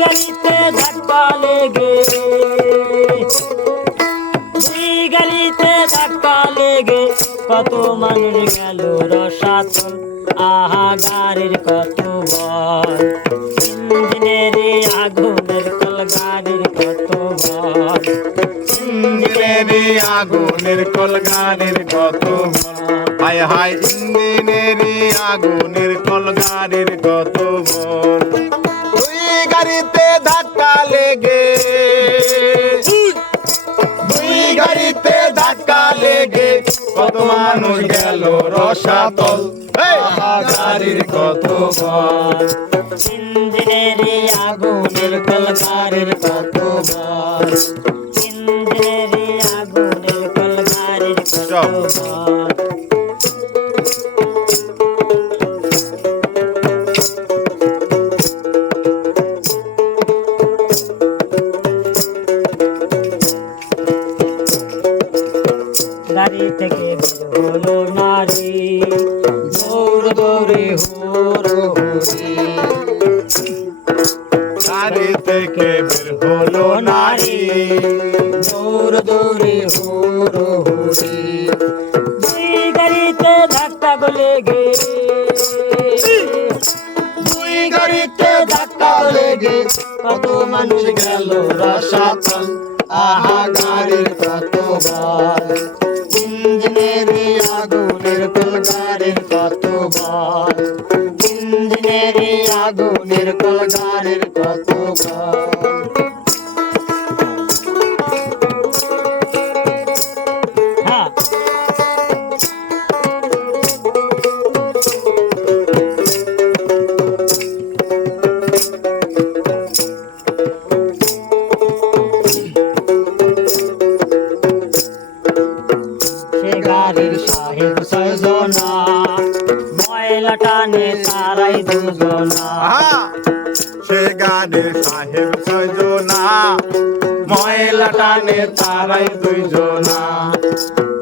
গাড়িতে ধাক্কা লেগে গাড়িতে ধাক্কা লেগে কত মানুষ গেল রসাতল। আহা গাড়ির কত বল, ইঞ্জিনের আগুনের কল গাড়ির কত বল, ইঞ্জিনের আগুনের কল গাড়ির কত বল, হায় হায় ইঞ্জিনের আগুনের কল গাড়ির কত বল। দুই গাড়িতে ধাক্কা লেগে গাড়িতে ধাক্কা লেগে কত মানুষ গেল রসাতল। গাড়ির কত বল, ইঞ্জিনের আগুনের কল গাড়ির কত বল, ইঞ্জিনের আগুনের কল গাড়ির কত বল। গাড়ি থেকে বের হলো নারী, দৌড় দৌড়ে হুড়োহুড়ি। গাড়ি থেকে বের হলো নারী, দৌড় দৌড়ে হুড়োহুড়ি। দুই গাড়িতে ধাক্কা লেগে দুই গাড়িতে ধাক্কা লেগে কত মানুষ গেল রসাতল। আহা গাড়ির কত বল, ইঞ্জিনের আগুনের কল গাড়ির কত বল, ইঞ্জিনের আগুনের কল গাড়ির কত বল। হ্যাঁ, সে গাড়ির সাহেব ছয়জনা, ময়লা টানে তারাই দুজনা। সে গাড়ির সাহেব ছয়জনা, ময়লা টানে তারাই দুইজনা।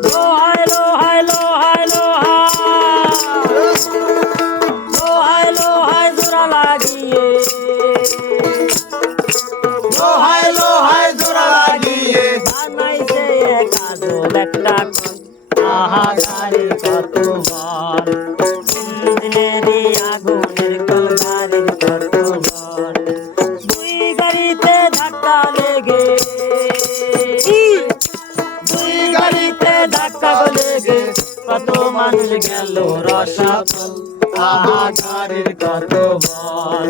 লোহাই লোহাই লোহাই লোহাই লোহাই লোহাই জোড়া লাগিয়ে, লোহাই লোহাই জোড়া লাগিয়ে বানাইছে কাজল একটা কল। আহা গাড়ির কত বল, ইঞ্জিনের আগুনের কল গাড়ির কত বল। দুই গাড়িতে ধাক্কা লেগে দুই গাড়িতে ধাক্কা লেগে কত মানুষ গেল রসাতল। আহা গাড়ির কত বল,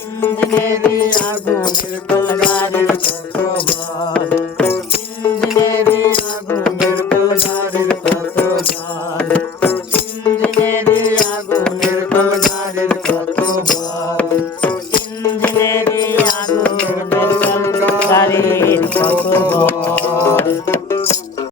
ইঞ্জিনের আগুনের কল গাড়ির কত বল, ইঞ্জিনের আগুনের কল গাড়ির কত বল, ইঞ্জিনের আগুনের কল গাড়ির কত বল, ইঞ্জিনের আগুনের কল গাড়ির কত বল।